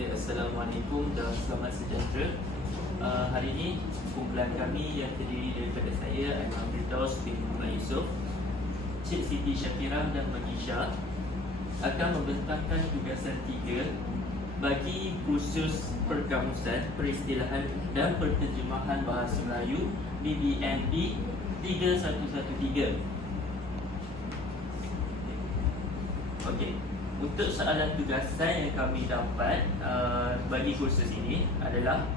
Okay, Assalamualaikum dan selamat sejahtera. Hari ini kumpulan kami yang terdiri daripada saya, Aiman Firdaus bin Muhammad Yusof, Cik Siti Syakirah dan Magisha akan membentangkan tugasan 3 bagi kursus perkamusan, peristilahan dan perterjemahan bahasa Melayu BBMB 3113. Okey. Untuk soalan tugasan yang kami dapat bagi kursus ini adalah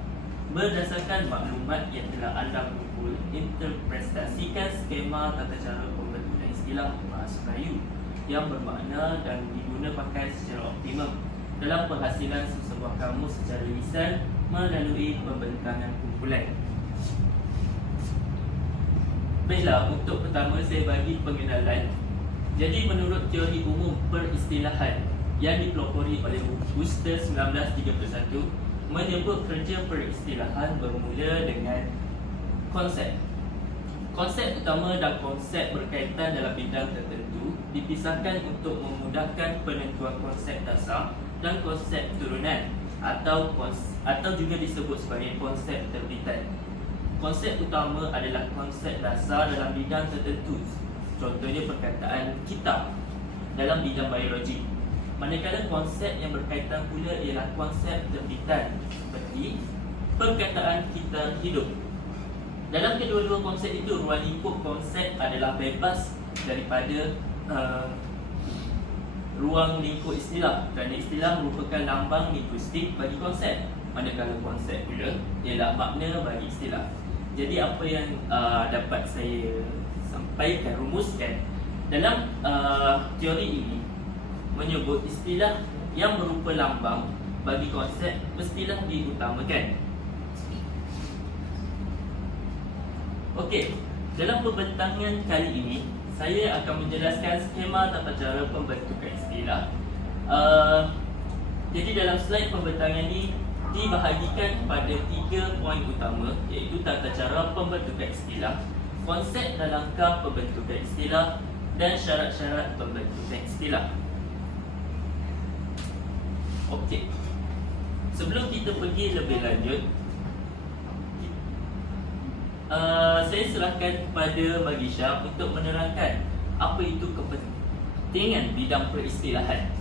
berdasarkan maklumat yang telah anda kumpul, interpretasikan skema tata cara pembentukan istilah bahasa Melayu yang bermakna dan diguna pakai secara optimum dalam penghasilan sebuah kamus secara lisan melalui pembentangan kumpulan. Baiklah, untuk pertama saya bagi pengenalan. Jadi menurut teori umum peristilahan yang dipelopori oleh Worcester 1931 menyebut kerja peristilahan bermula dengan konsep. Konsep utama dan konsep berkaitan dalam bidang tertentu dipisahkan untuk memudahkan penentuan konsep dasar dan konsep turunan atau juga disebut sebagai konsep terbitan. Konsep utama adalah konsep dasar dalam bidang tertentu. Contohnya perkataan kita dalam bidang biologi. Manakala konsep yang berkaitan pula ialah konsep terbitan seperti perkataan kita hidup. Dalam kedua-dua konsep itu, ruang lingkup konsep adalah bebas daripada ruang lingkup istilah, kerana istilah merupakan lambang linguistik bagi konsep, manakala konsep pula ialah makna bagi istilah. Jadi apa yang dapat saya sampaikan, rumuskan dalam teori ini menyebut istilah yang berupa lambang bagi konsep mestilah diutamakan. Okey, dalam pembentangan kali ini saya akan menjelaskan skema tata cara pembentukan istilah. Jadi dalam slide pembentangan ini dibahagikan pada 3 poin utama, iaitu tata cara pembentukan istilah, konsep dan langkah pembentukan istilah, dan syarat-syarat pembentukan istilah. Okey, sebelum kita pergi lebih lanjut, saya serahkan kepada Magisha untuk menerangkan apa itu kepentingan bidang peristilahan.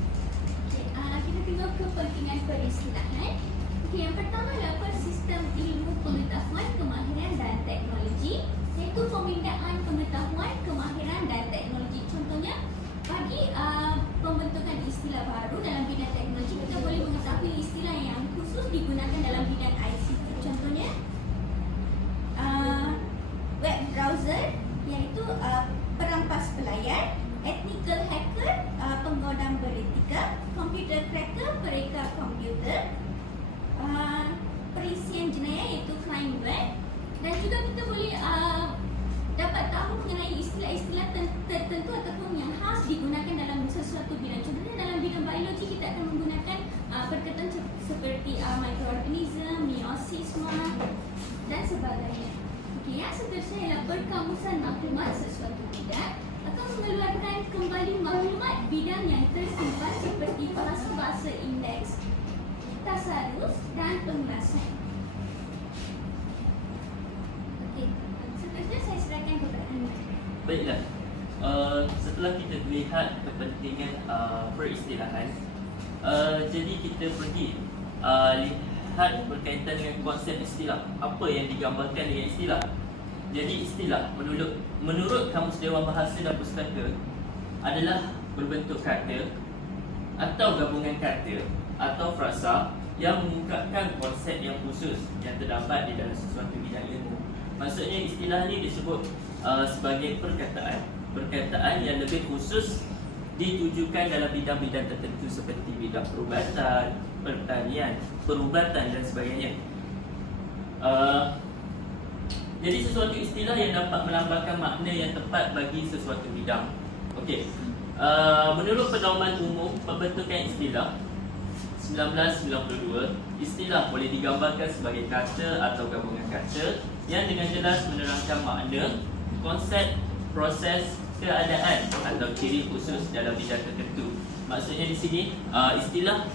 Kita tengok kepentingan peristilahan. Yang pertama adalah sistem ilmu pengetahuan, kemahiran dan teknologi, iaitu pemindaan pengetahuan, kemahiran dan teknologi. Contohnya, bagi pembentukan istilah baru dalam bidang teknologi, kita boleh mengetahui istilah yang khusus digunakan dalam bidang ICT. Contohnya, web browser, iaitu perampas pelayar, ethical hacker, penggodam beretika, computer cracker, perekam komputer, perisian jenayah iaitu crime web, dan juga kita boleh dapat tahu mengenai istilah-istilah tertentu ataupun yang khas digunakan dalam sesuatu bidang. Contohnya dalam bidang biologi kita akan menggunakan perkataan seperti mikroorganisme, meiosis, dan sebagainya. Okey, yang seterusnya ialah perkamusan maklumat sesuatu bidang akan mengeluarkan kembali maklumat bidang yang tersimpan seperti bahasa indeks, tasaruf dan pengulasan. Okey, seterusnya saya serahkan kepada anda. Baiklah, setelah kita lihat kepentingan peristilahan, jadi kita pergi lihat berkaitan dengan konsep istilah. Apa yang digambarkan dengan istilah? Jadi istilah menurut Kamus Dewan Bahasa dan Pustaka adalah berbentuk kata atau gabungan kata atau frasa yang mengungkapkan konsep yang khusus yang terdapat di dalam sesuatu bidang ilmu. Maksudnya istilah ini disebut sebagai perkataan yang lebih khusus ditujukan dalam bidang-bidang tertentu seperti bidang perubatan, pertanian, perubatan dan sebagainya. Jadi sesuatu istilah yang dapat melambangkan makna yang tepat bagi sesuatu bidang. Okey. Menurut Pedoman Umum Pembentukan Istilah 1992, istilah boleh digambarkan sebagai kata atau gabungan kata yang dengan jelas menerangkan makna, konsep, proses, keadaan atau ciri khusus dalam bidang tertentu. Maksudnya di sini istilah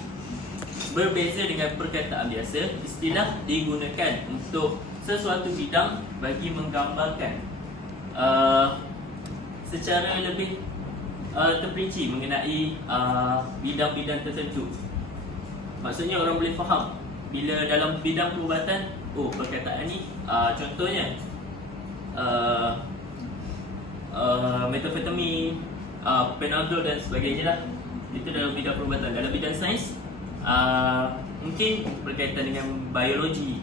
Berbeza dengan perkataan biasa, istilah digunakan untuk sesuatu bidang bagi menggambarkan secara lebih terperinci mengenai bidang-bidang tertentu. Maksudnya orang boleh faham bila dalam bidang perubatan, oh perkataan ni contohnya metafetamin, Panadol dan sebagainya lah. Itu dalam bidang perubatan. Dalam bidang sains, mungkin berkaitan dengan biologi.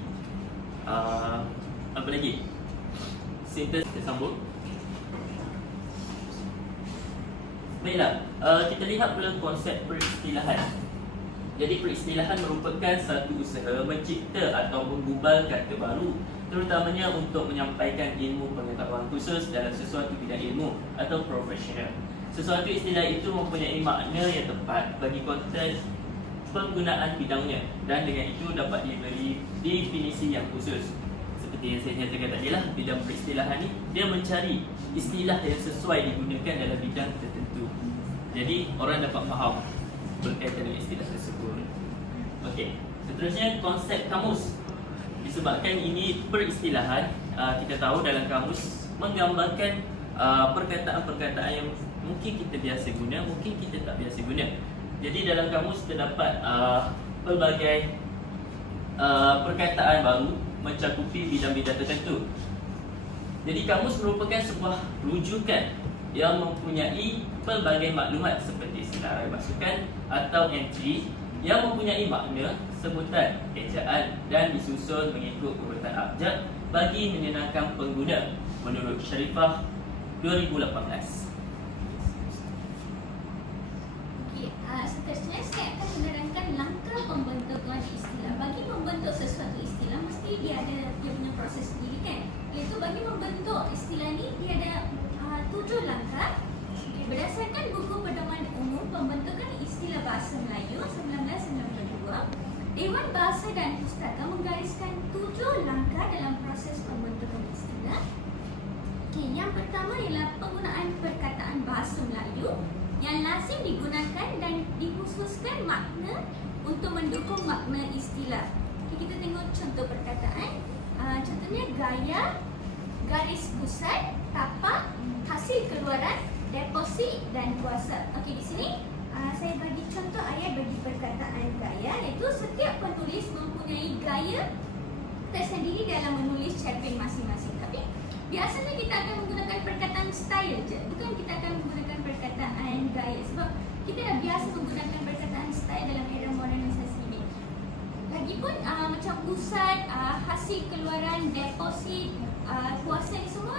Apa lagi? Sintesis, kita sambung. Baiklah, kita lihat pula konsep peristilahan. Jadi peristilahan merupakan satu usaha mencipta atau menggubal kata baru, terutamanya untuk menyampaikan ilmu pengetahuan khusus dalam sesuatu bidang ilmu atau profesional. Sesuatu istilah itu mempunyai makna yang tepat bagi konteks penggunaan bidangnya, dan dengan itu dapat diberi definisi yang khusus. Seperti yang saya nyatakan tadi lah, bidang peristilahan ni dia mencari istilah yang sesuai digunakan dalam bidang tertentu. Jadi orang dapat faham berkaitan dengan istilah tersebut. Okey, seterusnya konsep kamus. Disebabkan ini peristilahan, kita tahu dalam kamus menggambarkan perkataan-perkataan yang mungkin kita biasa guna, mungkin kita tak biasa guna. Jadi dalam kamus terdapat pelbagai perkataan baru mencakupi bidang-bidang tertentu. Jadi kamus merupakan sebuah rujukan yang mempunyai pelbagai maklumat seperti senarai masukan atau entry yang mempunyai makna, sebutan, ejaan dan disusun mengikut urutan abjad bagi menyenangkan pengguna menurut Sharifah 2018. Okey, seterusnya saya akan menerangkan langkah pembentukan istilah. Bagi membentuk sesuatu istilah mesti dia ada dia punya proses sendiri kan. Iaitu bagi membentuk istilah ni dia ada 7 langkah. Berdasarkan buku pedoman umum pembentukan istilah bahasa Melayu 1992, Dewan Bahasa dan Pustaka menggariskan 7 langkah dalam proses pembentukan istilah. Okay, yang pertama ialah penggunaan perkataan bahasa Melayu yang lazim digunakan dan dikhususkan makna untuk mendukung makna istilah. Okay, kita tengok contoh perkataan. Contohnya gaya, garis pusat, tapak, hasil keluaran, deposit dan kuasa. Okey, di sini saya bagi contoh ayat bagi perkataan gaya, iaitu setiap penulis mempunyai gaya tersendiri dalam menulis cerpen masing-masing. Tapi biasanya kita akan menggunakan perkataan style je, bukan kita akan menggunakan perkataan gaya, sebab kita dah biasa menggunakan perkataan style dalam era modernisasi ini. Lagipun macam pusat, hasil keluaran, deposit, kuasa ni semua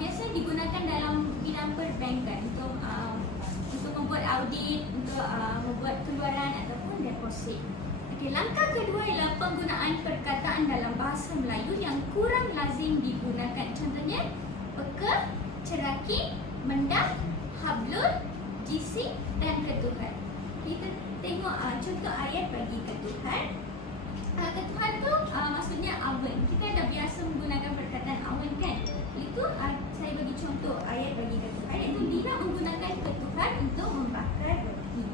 biasanya digunakan dalam bidang perbankan untuk membuat audit, untuk membuat keluaran ataupun deposit. Okey, langkah kedua ialah penggunaan perkataan dalam bahasa Melayu yang kurang lazim digunakan. Contohnya peka, ceraki, mendah, hablur, jisi dan ketuhan. Kita tengok contoh ayat bagi ketuhan. Ketuhan tu maksudnya awan. Kita dah biasa menggunakan perkataan awan kan. Itu saya bagi contoh ayat bagi ketuhan, iaitu bila menggunakan ketuhan untuk membakar roti.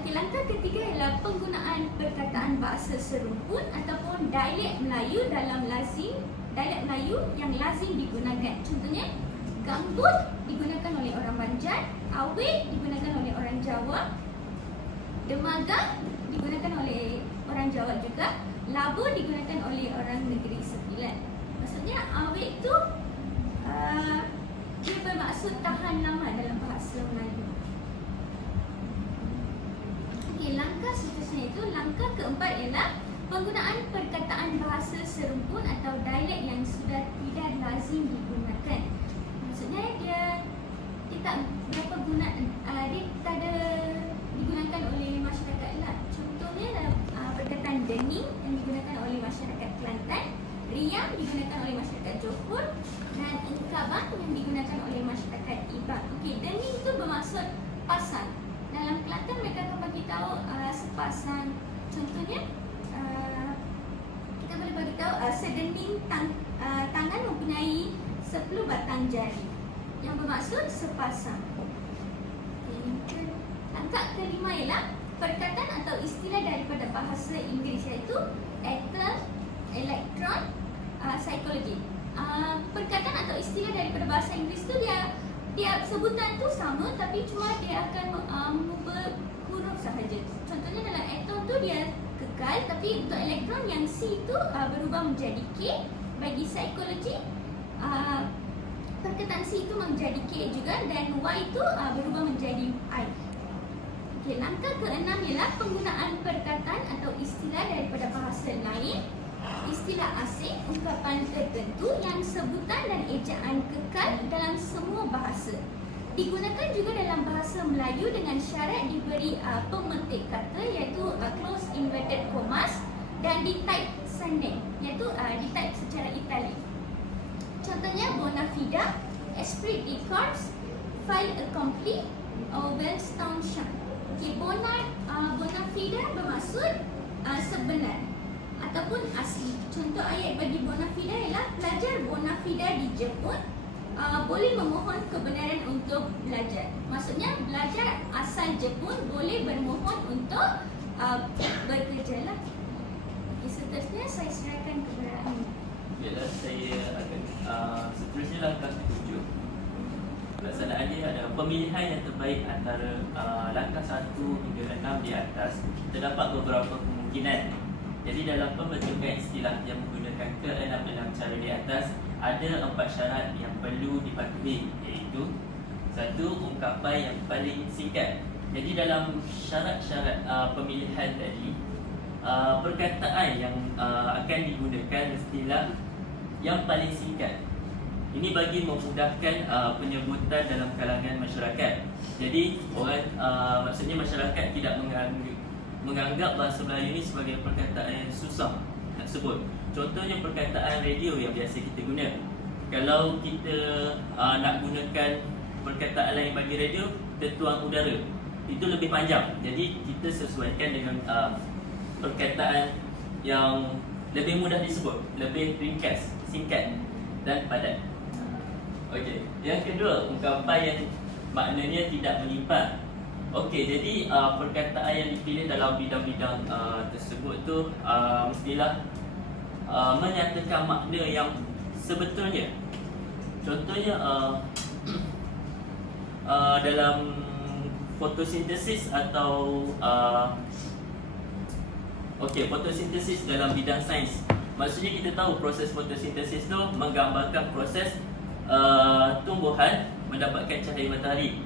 Okey, langkah ketiga ialah penggunaan perkataan bahasa serumpun ataupun dialek Melayu dalam lazim, dialek Melayu yang lazim digunakan. Contohnya gambut digunakan oleh orang Banjar, awet digunakan oleh orang Jawa, demaga digunakan oleh orang Jawa juga, labu digunakan oleh orang Negeri Sembilan. Maksudnya awet tu dia bermaksud tahan lama dalam bahasa Melayu. Okey, langkah seterusnya itu, langkah keempat ialah penggunaan perkataan bahasa serumpun atau dialek yang sudah tidak lazim digunakan. Maksudnya dia tak berapa guna, dia tak ada digunakan oleh masyarakat lah. Contohnya perkataan dening yang digunakan oleh masyarakat Kelantan, riang digunakan oleh masyarakat Johor dan engkabang yang digunakan oleh masyarakat Ibak. Okey, dening itu bermaksud pasang. Dalam Kelantan mereka akan bagi tahu sepasang. Contohnya kita boleh bagi tahu sedening tangan mempunyai 10 batang jari yang bermaksud sepasang. Okay. Langkah kelima ialah perkataan atau istilah dari bahasa Inggeris, iaitu atom, elektron, psikologi. Perkataan atau istilah daripada bahasa Inggeris tu dia sebutan tu sama, tapi cuma dia akan mengubah huruf sahaja. Contohnya dalam atom tu dia kekal, tapi untuk elektron yang C tu berubah menjadi K. Bagi psikologi, perkataan C itu menjadi K juga, dan Y itu berubah menjadi I. Okey, langkah ke-6 ialah penggunaan perkataan atau istilah daripada bahasa lain, istilah asing, ungkapan tertentu yang sebutan dan ejaan kekal dalam semua bahasa. Digunakan juga dalam bahasa Melayu dengan syarat diberi pemetik kata, iaitu close inverted commas, dan di type sending, iaitu di type secara italic. Contohnya bona fide, esprit de corps, fait accompli, Wellstone Sham. Okay, bona fide bermaksud sebenar ataupun asli. Contoh ayat bagi bona fide ialah pelajar bona fide di Jepun boleh memohon kebenaran untuk belajar. Maksudnya belajar asal Jepun boleh bermohon untuk bekerja lah. Okay, seterusnya saya serahkan kepada Amin. Baiklah, saya akan seterusnya langkah ke-7. Pelaksanaan dia adalah pemilihan yang terbaik antara langkah 1 hingga 6 di atas. Terdapat beberapa kemungkinan. Jadi dalam pembentukan istilah yang menggunakan ke-6 cara di atas, ada 4 syarat yang perlu dipatuhi, iaitu 1. Ungkapan yang paling singkat. Jadi dalam syarat-syarat pemilihan tadi, perkataan yang akan digunakan mestilah yang paling singkat. Ini bagi memudahkan penyebutan dalam kalangan masyarakat. Jadi maksudnya masyarakat tidak menganggap bahasa Melayu ini sebagai perkataan yang susah nak sebut. Contohnya perkataan radio yang biasa kita guna. Kalau kita nak gunakan perkataan lain bagi radio, tertuang udara, itu lebih panjang. Jadi kita sesuaikan dengan perkataan yang lebih mudah disebut, lebih ringkas, singkat dan padat. Okey, yang kedua, ungkapan yang maknanya tidak menyimpang. Okey, jadi perkataan yang dipilih dalam bidang-bidang tersebut tu mestilah menyatakan makna yang sebetulnya. Contohnya dalam fotosintesis atau fotosintesis dalam bidang sains. Maksudnya kita tahu proses fotosintesis tu menggambarkan proses tumbuhan mendapatkan cahaya matahari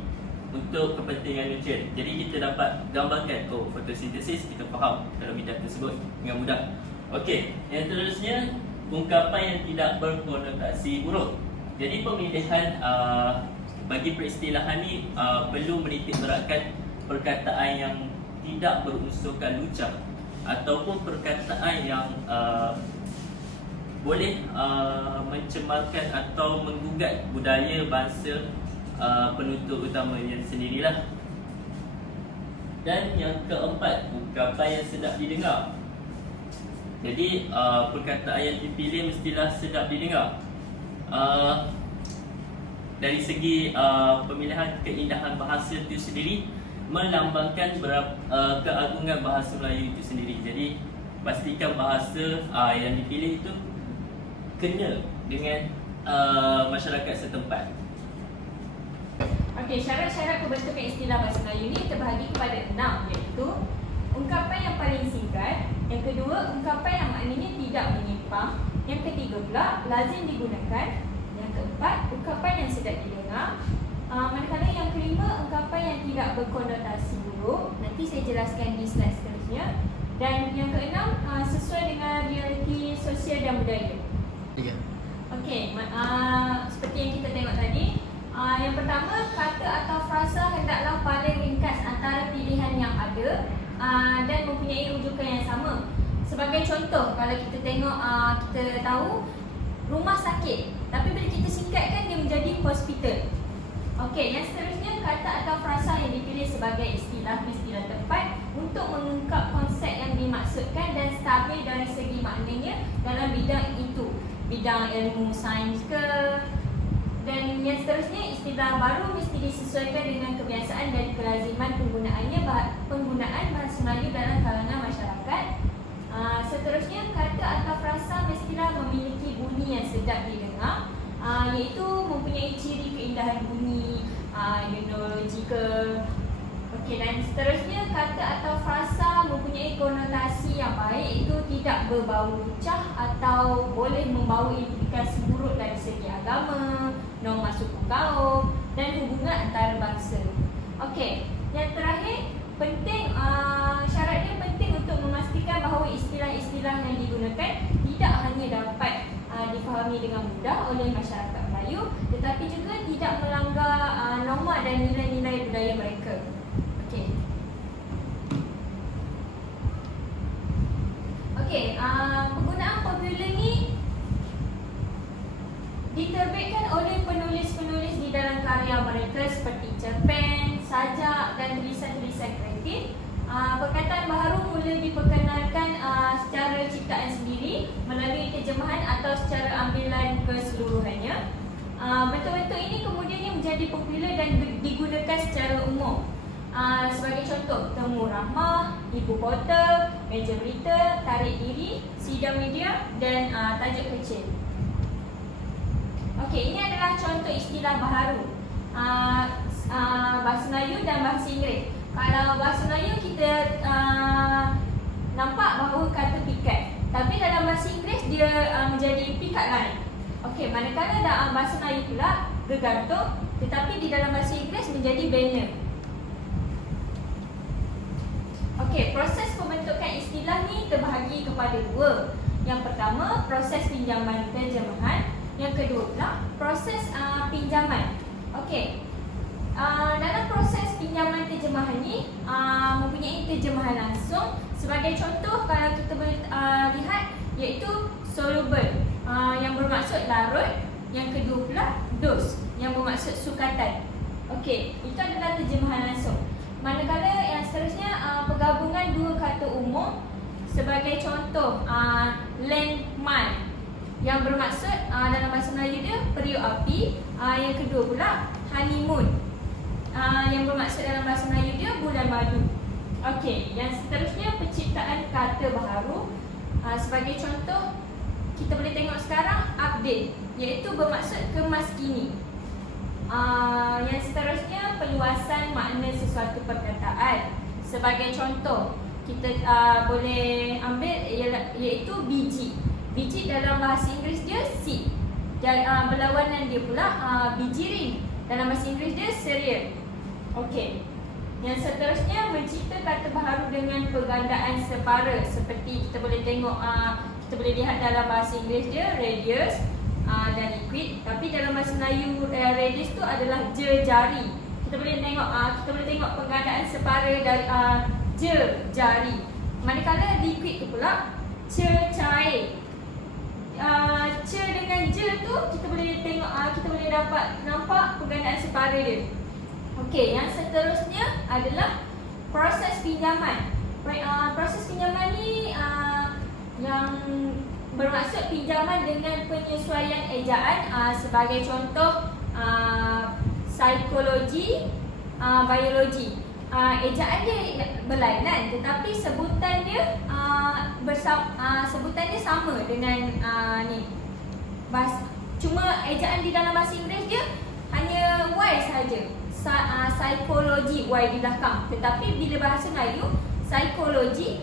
untuk kepentingan nutrien. Jadi kita dapat gambarkan fotosintesis, kita faham dalam bidang tersebut dengan mudah. Okey, yang seterusnya ungkapan yang tidak berkonotasi buruk. Jadi pemilihan bagi peristilahan ni perlu menitik beratkan perkataan yang tidak berunsurkan lucah ataupun perkataan yang boleh mencemarkan atau menggugat budaya bangsa penutur utamanya sendirilah. Dan yang keempat, ungkapan yang sedap didengar. Jadi perkataan yang dipilih mestilah sedap didengar. Dari segi pemilihan keindahan bahasa itu sendiri melambangkan keagungan bahasa Melayu itu sendiri. Jadi pastikan bahasa yang dipilih itu kena dengan masyarakat setempat. Okey, syarat-syarat pembentukan istilah bahasa Melayu ini terbahagi kepada 6, iaitu ungkapan yang paling singkat, yang kedua ungkapan yang maknanya tidak menyimpang, yang ketiga pula lazim digunakan, yang keempat ungkapan yang sedap didengar, manakala yang kelima ungkapan yang tidak berkonotasi buruk. Nanti saya jelaskan di slide seterusnya. Dan yang keenam sesuai dengan realiti sosial dan budaya. Okey, seperti yang kita tengok tadi, yang pertama, kata atau frasa hendaklah paling ringkas antara pilihan yang ada dan mempunyai rujukan yang sama. Sebagai contoh, kalau kita tengok, kita tahu rumah sakit, tapi bila kita singkatkan dia menjadi hospital. Okey, yang seterusnya, kata atau frasa yang dipilih sebagai istilah mestilah tepat untuk mengungkap konsep yang dimaksudkan dan stabil dari segi maknanya dalam bidang itu, bidang ilmu sains ke. Dan yang seterusnya, istilah baru mesti disesuaikan dengan kebiasaan dan kelaziman penggunaan bahasa Melayu dalam kalangan masyarakat. bunyi yang sedap didengar, iaitu mempunyai ciri keindahan bunyi, logical. Okey, dan seterusnya kata atau frasa mempunyai konotasi yang baik, itu tidak berbau lucah atau boleh membawa implikasi buruk dari segi agama, norma suku kaum dan hubungan antarabangsa. Okey, yang terakhir penting, syarat dia penting untuk memastikan bahawa istilah-istilah yang digunakan tidak hanya dapat difahami dengan mudah oleh masyarakat Melayu, tetapi juga tidak melanggar norma dan nilai-nilai budaya mereka. Okey. Okey, penggunaan popular ni diterbitkan oleh penulis-penulis di dalam karya mereka seperti cerpen, sajak dan tulisan-tulisan kreatif. Perkataan baharu mula diperkenalkan secara ciptaan sendiri melalui terjemahan atau secara ambilan keseluruhannya. Bentuk-bentuk ini kemudiannya menjadi popular dan digunakan secara umum. Sebagai contoh, temu rahmah, ibu kota, meja berita, tarik diri, sidang media dan tajuk kecil. Okey, ini adalah contoh istilah baharu bahasa Melayu dan bahasa Inggeris. Kalau bahasa Melayu kita nampak bahawa kata pikat, tapi dalam bahasa Inggeris dia menjadi picket line. Okey, manakala dalam bahasa Melayu pula bergantung, tetapi di dalam bahasa Inggeris menjadi banner. Okey, proses pembentukan istilah ni terbahagi kepada dua. Yang pertama, proses pinjaman terjemahan. Yang kedua pula, proses pinjaman. Okey, dalam proses pinjaman terjemahan ni mempunyai terjemahan langsung. Sebagai contoh, kalau kita boleh lihat, iaitu soluble, yang bermaksud larut. Yang kedua pula dos, yang bermaksud sukatan. Okey, itu adalah terjemahan langsung. Manakala yang seterusnya, penggabungan dua kata umum. Sebagai contoh, landmine, yang bermaksud dalam bahasa Melayu dia periuk api. Yang kedua pula honeymoon, yang bermaksud dalam bahasa Melayu dia bulan madu. Okey, yang seterusnya penciptaan kata baharu. Sebagai contoh, kita boleh tengok sekarang update, iaitu bermaksud kemas kini. Yang seterusnya peluasan makna sesuatu perkataan. Sebagai contoh, kita boleh ambil iaitu biji. Biji dalam bahasa Inggeris dia seed, dan berlawanan dia pula biji ring. Dalam bahasa Inggeris dia cereal. Okey. Yang seterusnya mencipta kata baharu dengan pergandaan separa. Seperti kita boleh tengok, kita boleh lihat dalam bahasa Inggeris dia radius dan liquid. Tapi dalam bahasa Melayu radius tu adalah jari. Kita boleh tengok pergandaan separa dari jari. Manakala liquid tu pula cair. Dengan tu kita boleh tengok, kita boleh dapat nampak pergandaan separa dia. Okey, yang seterusnya adalah proses pinjaman. Proses pinjaman ni yang bermaksud pinjaman dengan penyesuaian ejaan. Sebagai contoh, psikologi, biologi. Ejaan dia berlainan, tetapi sebutan dia sebutan dia sama dengan ni. Cuma ejaan di dalam bahasa Inggeris dia hanya Y sahaja. Psikologi Y di belakang. Tetapi bila bahasa Melayu, psikologi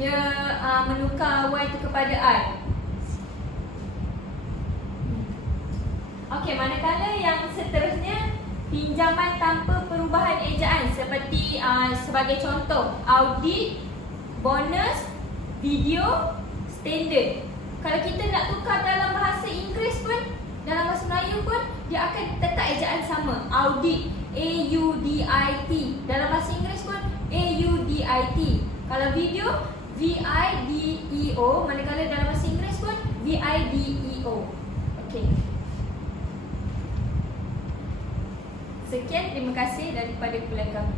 dia menukar Y itu kepada I. Okey, manakala yang seterusnya pinjaman tanpa perubahan ejaan, seperti sebagai contoh audit, bonus, video, standard. Kalau kita nak tukar dalam bahasa Inggeris pun, dalam bahasa Melayu pun, dia akan tetap ejaan sama. Audit, A-U-D-I-T. Dalam bahasa Inggeris pun A-U-D-I-T. Kalau video, V-I-D-E-O. Manakala dalam bahasa Inggeris pun V-I-D-E-O. Okey. Sekian, terima kasih daripada kumpulan kami.